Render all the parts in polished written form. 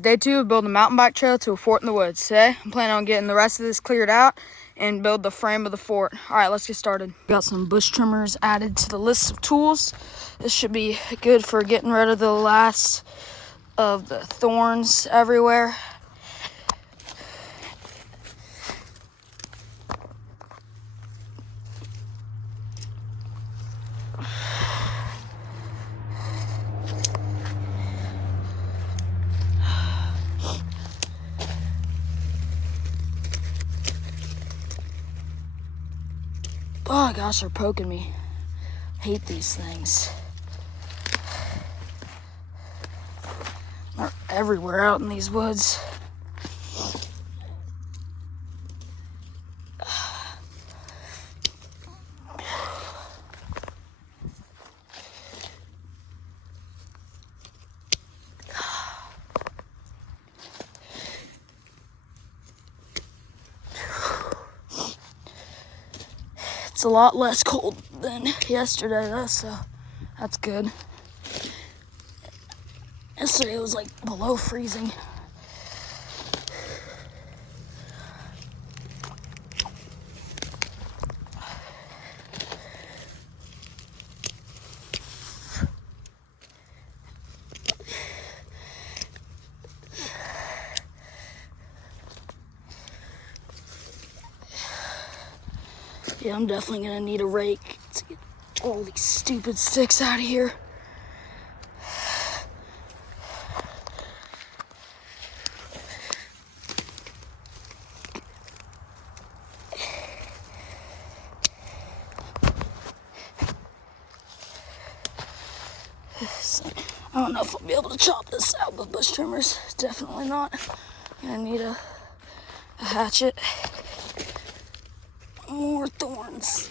Day 2 of building a mountain bike trail to a fort in the woods. Today, I'm planning on getting the rest of this cleared out and build the frame of the fort. All right, let's get started. Got some bush trimmers added to the list of tools. This should be good for getting rid of the last of the thorns everywhere. Oh gosh, they're poking me. Hate these things. They're everywhere out in these woods. It's a lot less cold than yesterday though, so that's good. Yesterday it was like below freezing. Yeah, I'm definitely gonna need a rake to get all these stupid sticks out of here. I don't know if I'll be able to chop this out with bush trimmers. Definitely not. I'm gonna need a hatchet. More thorns.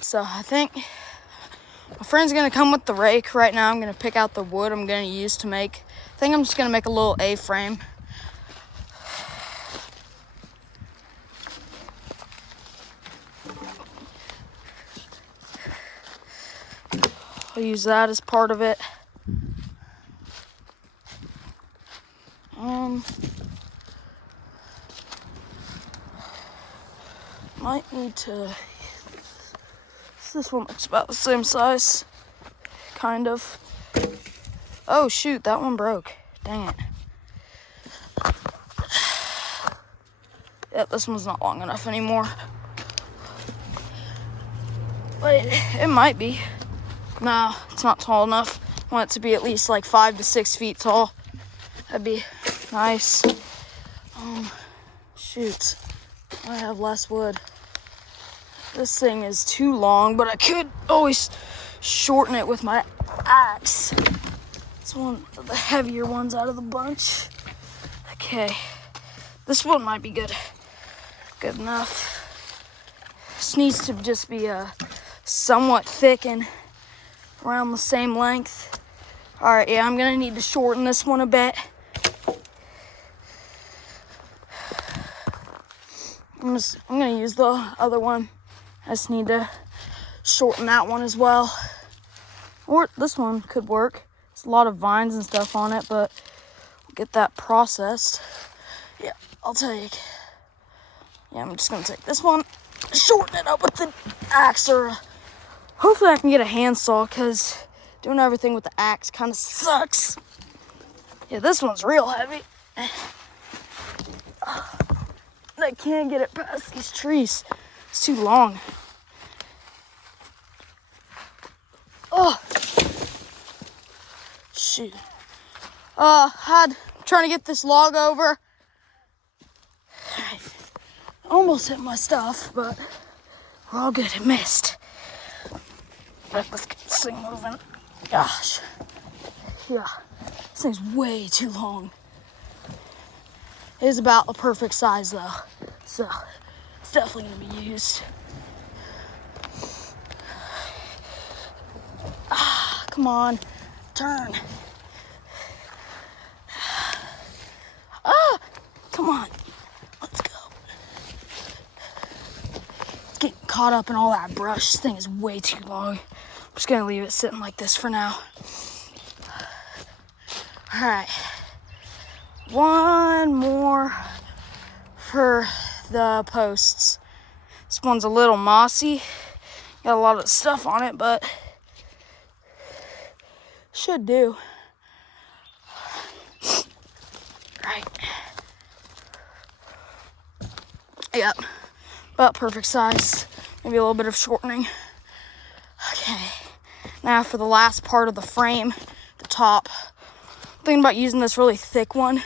So I think my friend's gonna come with the rake. Right now I'm gonna pick out the wood I'm gonna use to make, I think I'm just gonna make a little A-frame. I'll use that as part of it. Might need to, this one looks about the same size, kind of. Oh shoot, that one broke, dang it. Yep, this one's not long enough anymore. But it might be. No, it's not tall enough. Want it to be at least like 5 to 6 feet tall. That'd be nice. Shoot, I have less wood. This thing is too long, but I could always shorten it with my axe. It's one of the heavier ones out of the bunch. Okay, this one might be good. Good enough. This needs to just be somewhat thick and around the same length. All right, yeah, I'm gonna need to shorten this one a bit. I'm gonna use the other one. I just need to shorten that one as well. Or this one could work. There's a lot of vines and stuff on it, but we'll get that processed. Yeah, I'll take. Yeah, I'm just gonna take this one, shorten it up with the axe, or hopefully I can get a handsaw, because doing everything with the axe kind of sucks. Yeah, this one's real heavy. I can't get it past these trees. It's too long. Oh, shoot. Trying to get this log over. Almost hit my stuff, but we're all good. It missed. But let's get this thing moving. Gosh. Yeah, this thing's way too long. It is about the perfect size though, so it's definitely gonna be used. Come on, turn. Come on, let's go. It's getting caught up in all that brush. This thing is way too long. I'm just gonna leave it sitting like this for now. All right. One more for the posts. This one's a little mossy. Got a lot of stuff on it, but should do. Right. Yep. About perfect size. Maybe a little bit of shortening. Okay. Now for the last part of the frame, the top. I'm thinking about using this really thick one.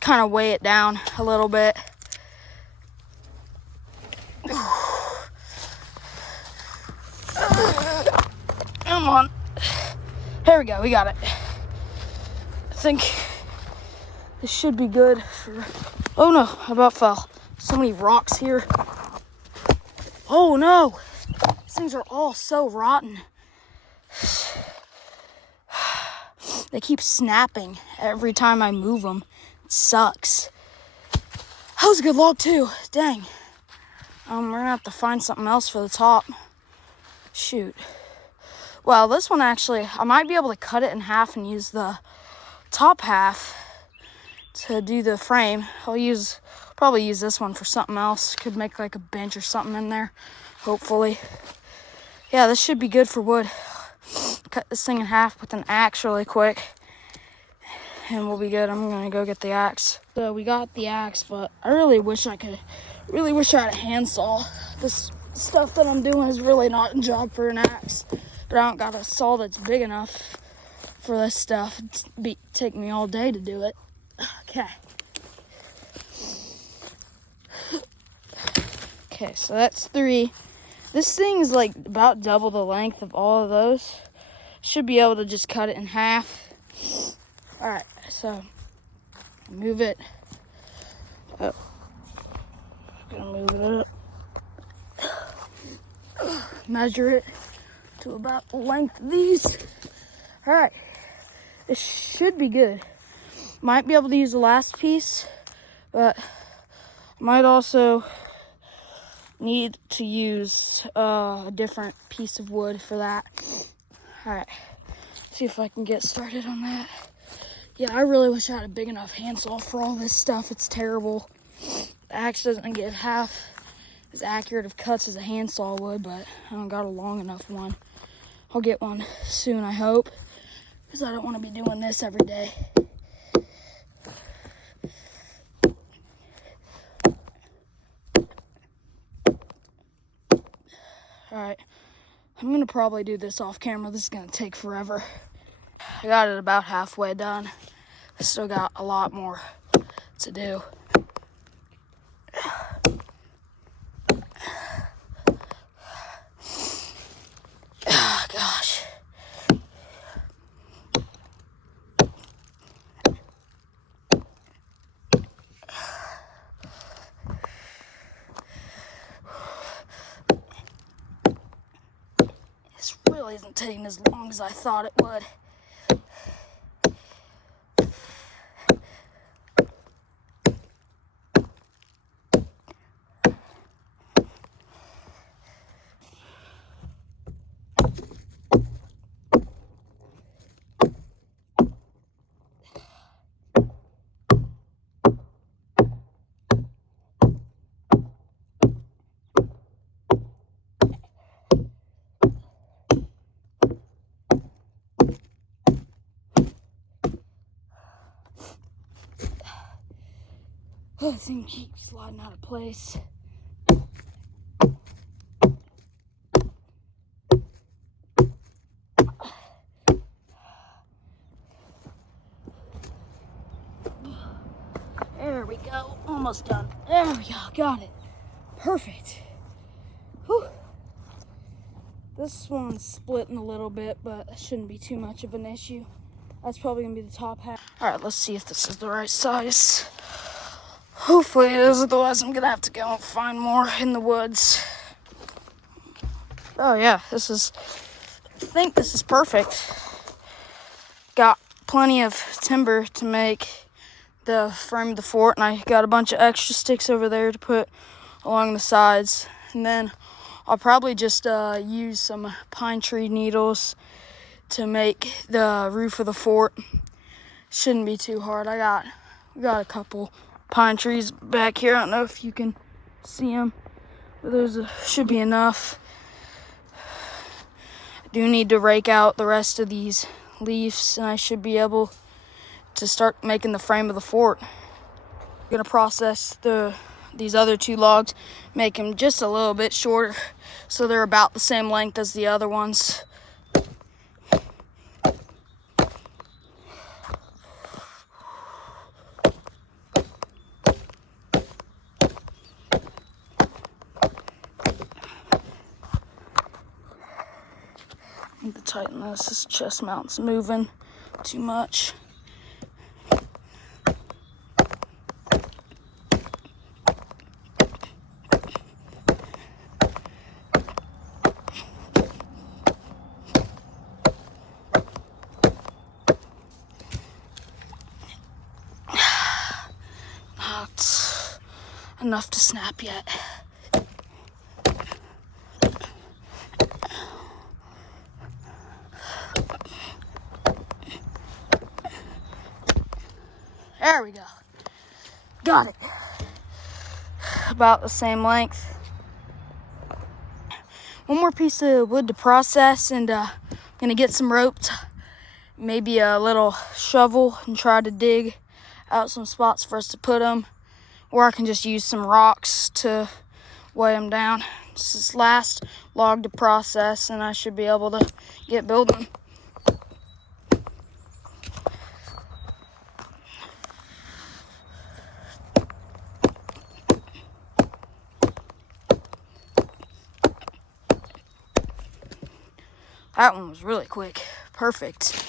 Kind of weigh it down a little bit. Come on. There we go, we got it. I think this should be good for... Oh no, I about fell. So many rocks here. Oh no, these things are all so rotten. They keep snapping every time I move them. Sucks. That was a good log too. Dang. We're gonna have to find something else for the top. Shoot. Well, this one actually, I might be able to cut it in half and use the top half to do the frame. Probably use this one for something else. Could make like a bench or something in there, hopefully. Yeah, this should be good for wood. Cut this thing in half with an axe really quick, and we'll be good. I'm gonna go get the axe. So we got the axe, but I really wish I had a handsaw. This stuff that I'm doing is really not a job for an axe, but I don't got a saw that's big enough for this stuff. It'd take me all day to do it. Okay. Okay, so that's 3. This thing is like about double the length of all of those. Should be able to just cut it in half. All right, so move it up. Gonna move it up. Measure it to about the length of these. All right, this should be good. Might be able to use the last piece, but might also need to use a different piece of wood for that. All right, see if I can get started on that. Yeah, I really wish I had a big enough handsaw for all this stuff. It's terrible. The axe doesn't get half as accurate of cuts as a handsaw would, but I don't got a long enough one. I'll get one soon, I hope, because I don't want to be doing this every day. All right, I'm gonna probably do this off camera. This is gonna take forever. I got it about halfway done. I still got a lot more to do. Oh, gosh. This really isn't taking as long as I thought it would. Oh, this thing keeps sliding out of place. There we go. Almost done. There we go. Got it. Perfect. Whew. This one's splitting a little bit, but that shouldn't be too much of an issue. That's probably going to be the top half. All right, let's see if this is the right size. Hopefully it is, otherwise I'm going to have to go and find more in the woods. Oh yeah, I think this is perfect. Got plenty of timber to make the frame of the fort, and I got a bunch of extra sticks over there to put along the sides. And then I'll probably just use some pine tree needles to make the roof of the fort. Shouldn't be too hard. I got a couple pine trees back here. I don't know if you can see them, but those should be enough. I do need to rake out the rest of these leaves, and I should be able to start making the frame of the fort. I'm gonna process these other two logs, make them just a little bit shorter so they're about the same length as the other ones. I need to tighten this chest mount's moving too much. Not enough to snap yet. There we go. Got it. About the same length. One more piece of wood to process, and I'm gonna get some ropes, maybe a little shovel, and try to dig out some spots for us to put them, or I can just use some rocks to weigh them down. This is last log to process, and I should be able to get building. That one was really quick. Perfect.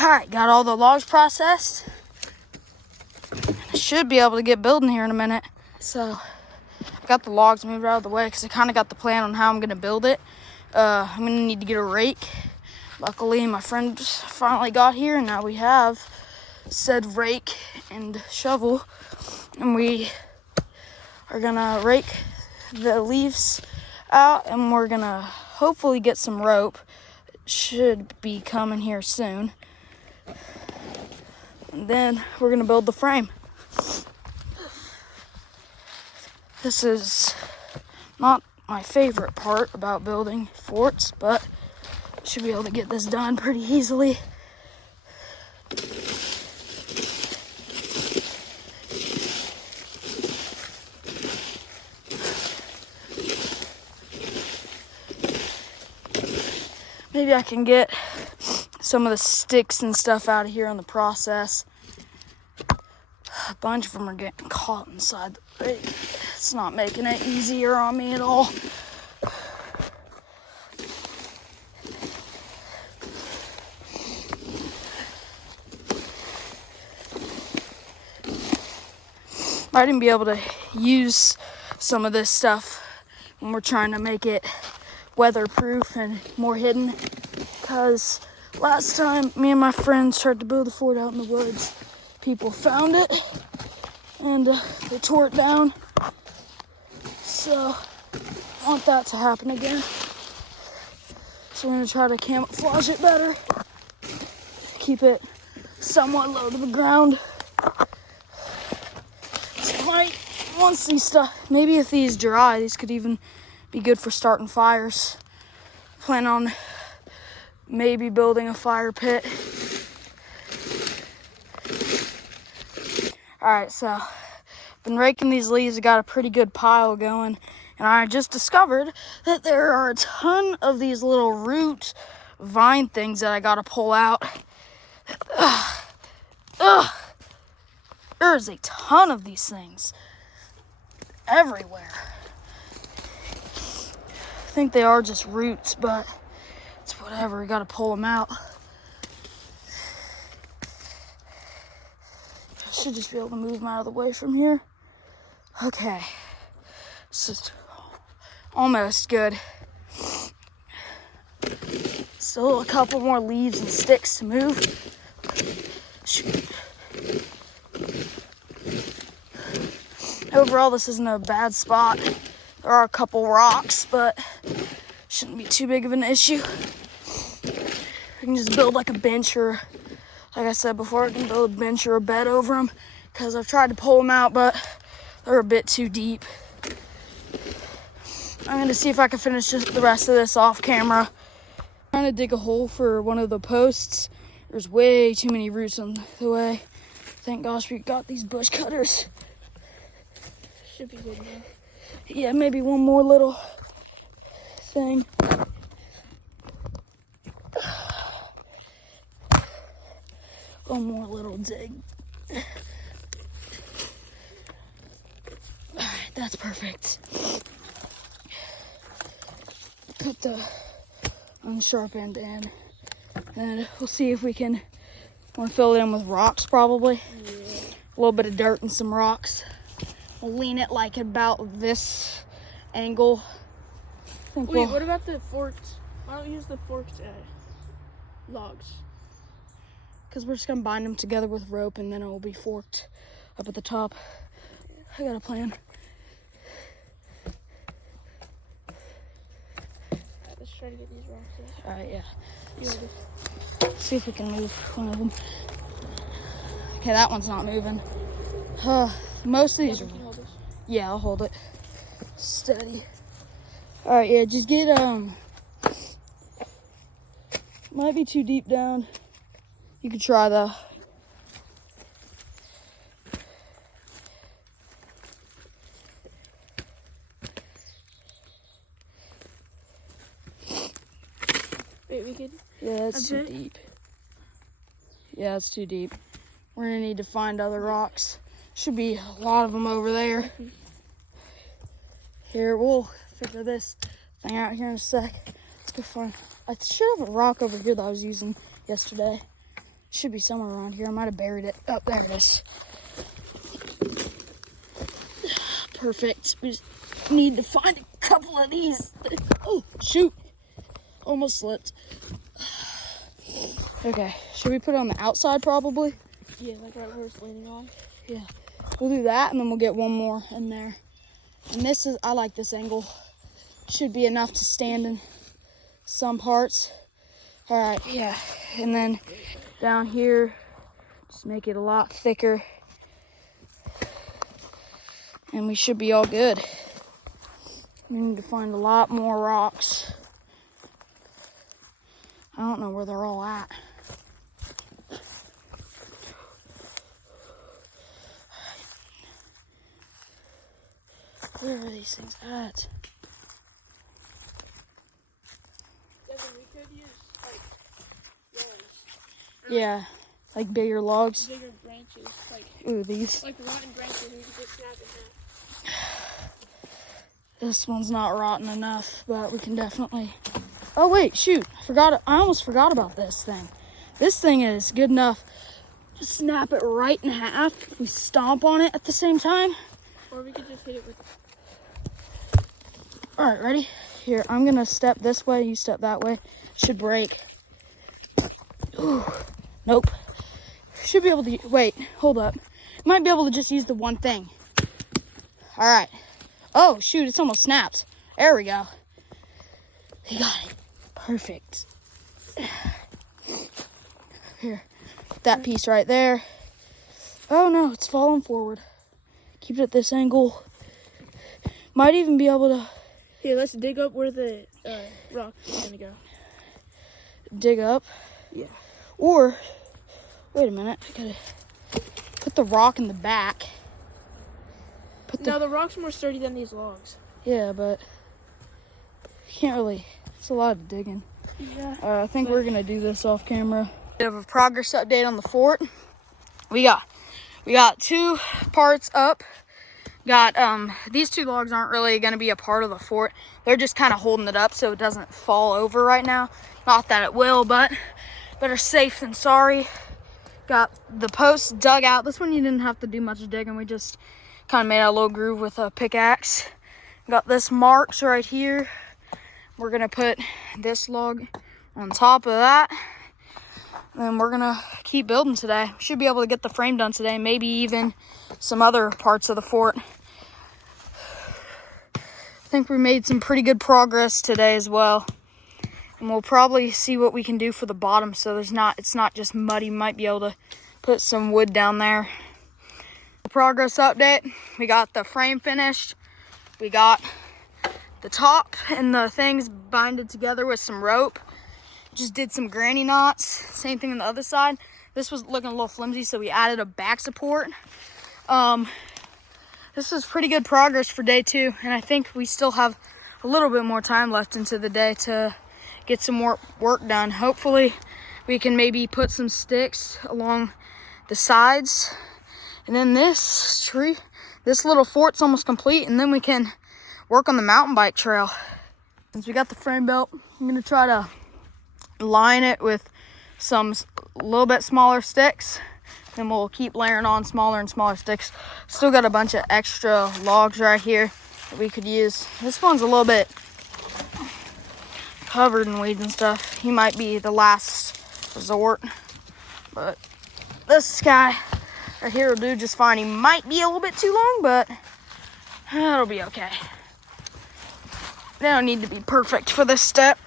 All right, got all the logs processed. I should be able to get building here in a minute. So I got the logs moved out of the way because I kind of got the plan on how I'm going to build it. I'm going to need to get a rake. Luckily, my friend finally got here, and now we have said rake and shovel. And we are going to rake the leaves out, and we're going to hopefully get some rope. It should be coming here soon. And then we're going to build the frame. This is not my favorite part about building forts, but should be able to get this done pretty easily. Maybe I can get some of the sticks and stuff out of here in the process. A bunch of them are getting caught inside the bait. It's not making it easier on me at all. Might even be able to use some of this stuff when we're trying to make it weatherproof and more hidden, because last time me and my friends tried to build a fort out in the woods, people found it and they tore it down. So I want that to happen again. So we're gonna try to camouflage it better, keep it somewhat low to the ground. So once these stuff, maybe if these dry, these could even be good for starting fires. Plan on maybe building a fire pit. All right, so been raking these leaves. I got a pretty good pile going, and I just discovered that there are a ton of these little root vine things that I gotta pull out. There's a ton of these things everywhere. I think they are just roots, but it's whatever. We gotta pull them out. I should just be able to move them out of the way from here. Okay, this is almost good. Still a couple more leaves and sticks to move. Shoot. Overall, this isn't a bad spot. There are a couple rocks, but shouldn't be too big of an issue. We can just build like a bench, or like I said before, I can build a bench or a bed over them, because I've tried to pull them out, but they're a bit too deep. I'm gonna see if I can finish the rest of this off camera. I'm trying to dig a hole for one of the posts. There's way too many roots on the way. Thank gosh we got these bush cutters. Should be good now. Yeah, maybe one more little thing. One more little dig. Alright, that's perfect. Put the unsharp end in, and we'll see if we can want to fill it in with rocks, probably. Yeah. A little bit of dirt and some rocks. We'll lean it like about this angle. Wait, what about the forked? Why don't we use the forked logs? Because we're just going to bind them together with rope, and then it will be forked up at the top. I got a plan. Alright, let's try to get these rocks in. Alright, yeah. You want this? See if we can move one of them. Okay, that one's not moving. Most of these Can you hold this? Yeah, I'll hold it steady. All right, yeah, just get might be too deep down. You could try though. Wait, we could. Yeah, that's too deep. Yeah, it's too deep. We're gonna need to find other rocks. Should be a lot of them over there. Here, we'll figure this thing out here in a sec. Let's go find. I should have a rock over here that I was using yesterday. Should be somewhere around here. I might have buried it. Oh, there it is. Perfect. We just need to find a couple of these. Oh, shoot. Almost slipped. Okay, should we put it on the outside probably? Yeah, like right where it's leaning on. Yeah. We'll do that, and then we'll get one more in there. And this is, I like this angle. Should be enough to stand in some parts. All right, yeah. And then down here, just make it a lot thicker. And we should be all good. We need to find a lot more rocks. I don't know where they're all at. Where are these things at? Devin, we could use like yours. Yeah, like bigger logs. Bigger branches, like. Ooh, these. Like rotten branches, we could just snap in half. This one's not rotten enough, but we can definitely. Oh wait, shoot! I almost forgot about this thing. This thing is good enough. Just snap it right in half. If we stomp on it at the same time. Or we could just hit it with. All right, ready? Here, I'm gonna step this way. You step that way. Should break. Ooh, nope. Should be able to. Wait, hold up. Might be able to just use the one thing. All right. Oh shoot! It's almost snapped. There we go. We got it. Perfect. Here, that piece right there. Oh no, it's falling forward. Keep it at this angle. Might even be able to. Here, let's dig up where the rock is gonna go. Dig up? Yeah. Or, wait a minute. I gotta put the rock in the back. No, the rock's more sturdy than these logs. Yeah, but can't really. It's a lot of digging. Yeah. I think we're gonna do this off camera. Bit of a progress update on the fort. We got 2 parts up. Got these 2 logs aren't really gonna be a part of the fort. They're just kind of holding it up so it doesn't fall over right now. Not that it will, but better safe than sorry. Got the posts dug out. This one you didn't have to do much digging. We just kind of made a little groove with a pickaxe. Got this marks right here. We're gonna put this log on top of that. And we're gonna keep building today. Should be able to get the frame done today, maybe even some other parts of the fort. I think we made some pretty good progress today as well. And we'll probably see what we can do for the bottom so it's not just muddy. Might be able to put some wood down there. Progress update. We got the frame finished. We got the top and the things binded together with some rope. Just did some granny knots. Same thing on the other side. This was looking a little flimsy, so we added a back support. This was pretty good progress for day 2, and I think we still have a little bit more time left into the day to get some more work done. Hopefully we can maybe put some sticks along the sides, and then this little fort's almost complete, and then we can work on the mountain bike trail. Since we got the frame built, I'm gonna try to line it with some a little bit smaller sticks. Then we'll keep layering on smaller and smaller sticks. Still got a bunch of extra logs right here that we could use. This one's a little bit covered in weeds and stuff. He might be the last resort, but this guy right here will do just fine. He might be a little bit too long, but it'll be okay. They don't need to be perfect for this step.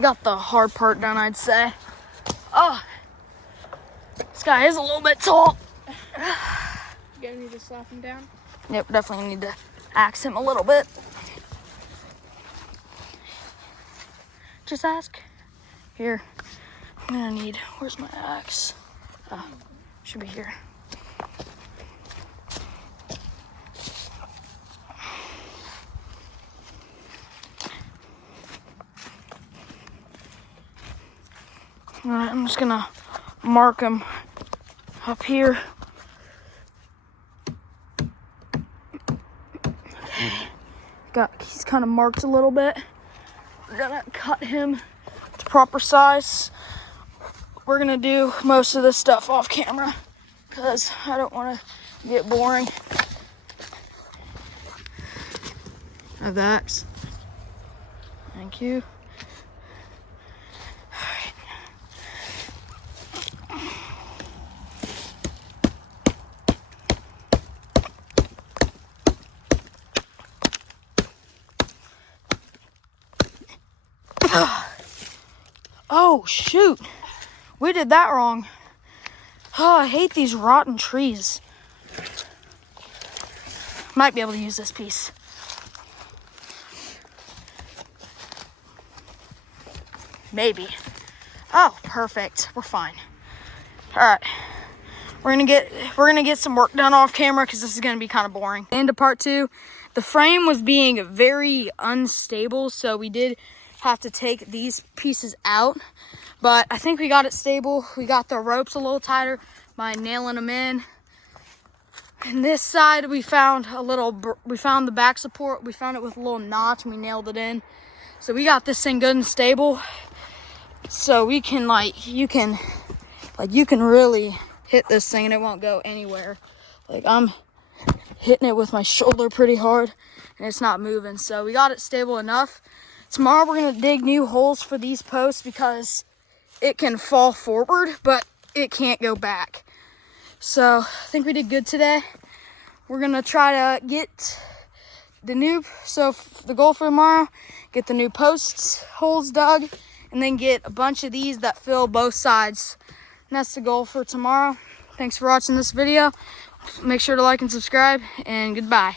Got the hard part done, I'd say. Oh, this guy is a little bit tall. You gonna need to slap him down? Yep, definitely need to axe him a little bit. Just ask. Here, I'm gonna need, where's my axe? Oh, should be here. All right, I'm just gonna mark him up here. Okay. He's kind of marked a little bit. We're gonna cut him to proper size. We're gonna do most of this stuff off camera because I don't want to get boring. I have the axe. Thank you. Oh, shoot. We did that wrong. Oh, I hate these rotten trees. Might be able to use this piece. Maybe. Oh, perfect. We're fine. All right. We're gonna get some work done off camera because this is gonna be kind of boring. Into part 2. The frame was being very unstable, so we did have to take these pieces out. But I think we got it stable. We got the ropes a little tighter by nailing them in. And this side we found the back support. We found it with a little notch and we nailed it in. So we got this thing good and stable. So we can you can really hit this thing and it won't go anywhere. Like I'm hitting it with my shoulder pretty hard and it's not moving. So we got it stable enough. Tomorrow we're gonna dig new holes for these posts because it can fall forward, but it can't go back. So I think we did good today. We're gonna try to get the goal for tomorrow, get the new posts holes dug, and then get a bunch of these that fill both sides. And that's the goal for tomorrow. Thanks for watching this video. Make sure to like and subscribe, and goodbye.